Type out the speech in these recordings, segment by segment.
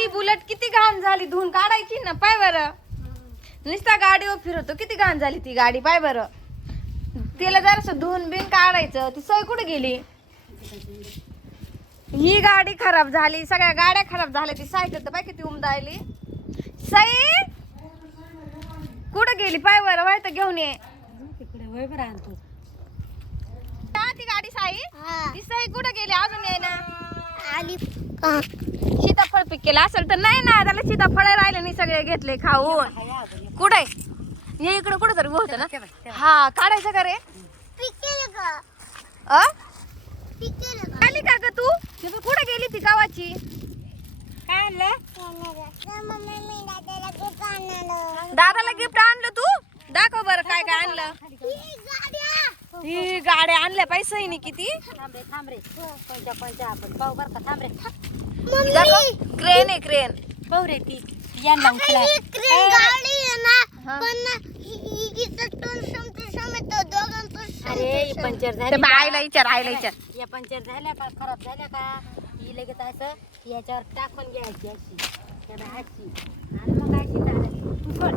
ही bullet किती घाण झाली, धुवून काढायची ना. पाय बरं, नुसता गाडीवर फिरवतो, किती घाण झाली ती गाडी. पाय बरं, तिला जरासं धुवून बिन काढायचं. ती सई कुठे गेली? ही गाडी खराब झाली, सगळ्या गाड्या खराब झाल्या. ती सायकल तर पाय किती उमदायली. सई कुठे गेली? पाय बरं, वाय तर घेऊन ये तिकडे वय बरं आणतो ती गाडी. साई ती सई कुठे गेली? अजून ये ना. आली सीताफळ पीक केलं असेल तर. नाही ना, त्याला सीताफळ राहिले नाही, सगळे घेतले खाऊन. कुठे ये इकडे कुठे तरी होत ना. हा, काढायचं का रे? पिकेल का अ पिकेल आली का ग तू? कुठे गेली ती गावाची? काय आणलं? मम्मी मी दादाला गिफ्ट आणलं. दादाला गिफ्ट आणलं तू? दाखव बरं काय काय आणलं. ही गाड्या ही गाड्या आणल्या पैसे नाही किती. थांब रे पंचा आपण पाहू बरं का. थांब रे क्रेन आहे, क्रेन. पाहू रे ती यांना उचला. ही क्रेन गाडी आहे ना, हा. पण हिचं तोंड समजतो दोघांचं. अरे ही पंचर ते झाली आईला विचार, आईला विचार. या पंचर झाल्या का खराब झाल्या का ही लगेच असं याच्यावर टाकून घ्यायची अशी अशी आणि मग अशी काढायची. तू कळ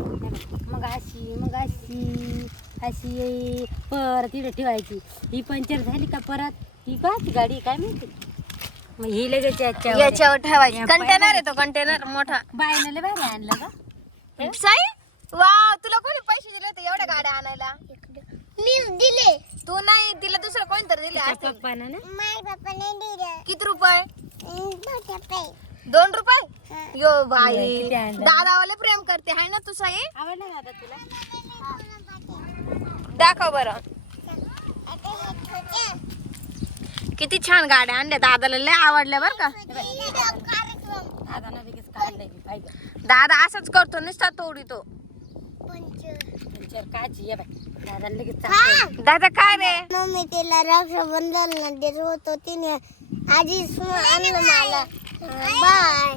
मग अशी अशी परत इकडे ठेवायची. ही पंचर झाली का परत ही पाच गाडी काय माहिती. मग ही लगेच याच्यावर ठेवायची. कंटेनर आहे तो, कंटेनर मोठा. बायनं लय भारी आणलं का. साई वाव, तुला कोणी पैसे दिले होते एवढ्या गाड्या आणायला? मीच दिले. तू नाही, तिला दुसरं कोणतरी दिले असतील. पप्पानं ना माझ्या पप्पाने दिले. किती रुपये? 2 रुपये. 2 रुपये? यो बाई, किती आणलं? दादावाले प्रेम करते आहे ना तू साई? आवडलं ना आता तुला. दाखव बरं. आता हे छोटे किती छान गाड्या आणल्या, दादाला लय आवडल्या बरं का. कार्यक्रम आता ना लगेच काढलंय मी पाहिजे. दादा असंच करतो, नुसता तोडीतो. पंचर काची ये बाय दादा लगेच हा. दादा काय रे? मम्मी तिला रक्षाबंधन देत होतो, तिने आजी आणलं मला. बाय.